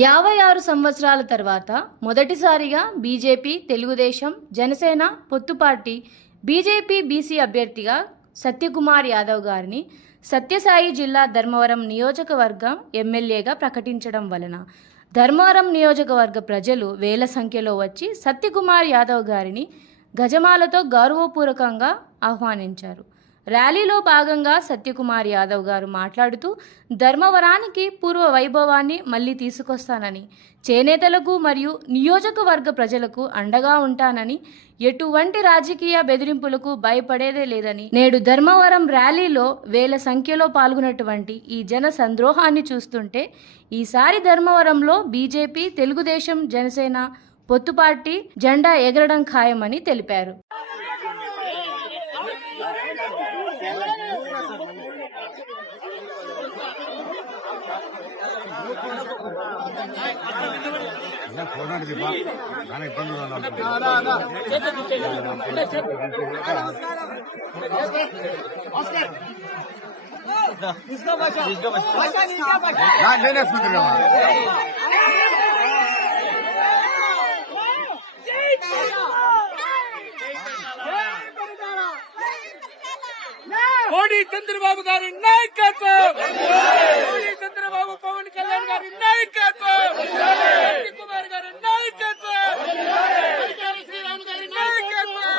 56 సంవత్సరాల తర్వాత మొదటిసారిగా బీజేపీ, తెలుగుదేశం, జనసేన పొత్తు పార్టీ బీజేపీ బీసీ అభ్యర్థిగా సత్యకుమార్ యాదవ్ గారిని సత్యసాయి జిల్లా ధర్మవరం నియోజకవర్గం ఎమ్మెల్యేగా ప్రకటించడం వలన ధర్మవరం నియోజకవర్గ ప్రజలు వేల సంఖ్యలో వచ్చి సత్యకుమార్ యాదవ్ గారిని గజమాలతో గౌరవపూర్వకంగా ఆహ్వానించారు. ర్యాలీలో భాగంగా సత్యకుమార్ యాదవ్ గారు మాట్లాడుతూ ధర్మవరానికి పూర్వ వైభవాన్ని మళ్లీ తీసుకొస్తానని, చేనేతలకు మరియు నియోజకవర్గ ప్రజలకు అండగా ఉంటానని, ఎటువంటి రాజకీయ బెదిరింపులకు భయపడేదే లేదని, నేడు ధర్మవరం ర్యాలీలో వేల సంఖ్యలో పాల్గొన్నటువంటి ఈ జన సంద్రోహాన్ని చూస్తుంటే ఈసారి ధర్మవరంలో బీజేపీ, తెలుగుదేశం, జనసేన పొత్తు పార్టీ జెండా ఎగరడం ఖాయమని తెలిపారు. మోడీ చంద్రబాబు గారి నాయకత్వం, మోడీ చంద్రబాబు పవన్ కళ్యాణ్ గారి నాయకత్వం, కుమార్ గారి నాయకత్వం, శ్రీరామ్ గారి నాయకత్వం,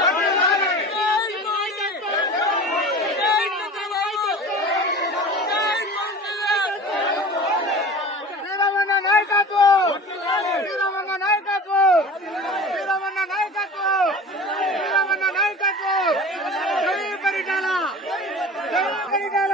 శ్రీరామన్న నాయకత్వం, శ్రీరామన్న నాయకత్వం, శ్రీరామన్న నాయకత్వం, శ్రీరామన్న నాయకత్వం. జై పరిటాల, జై పరిటాల.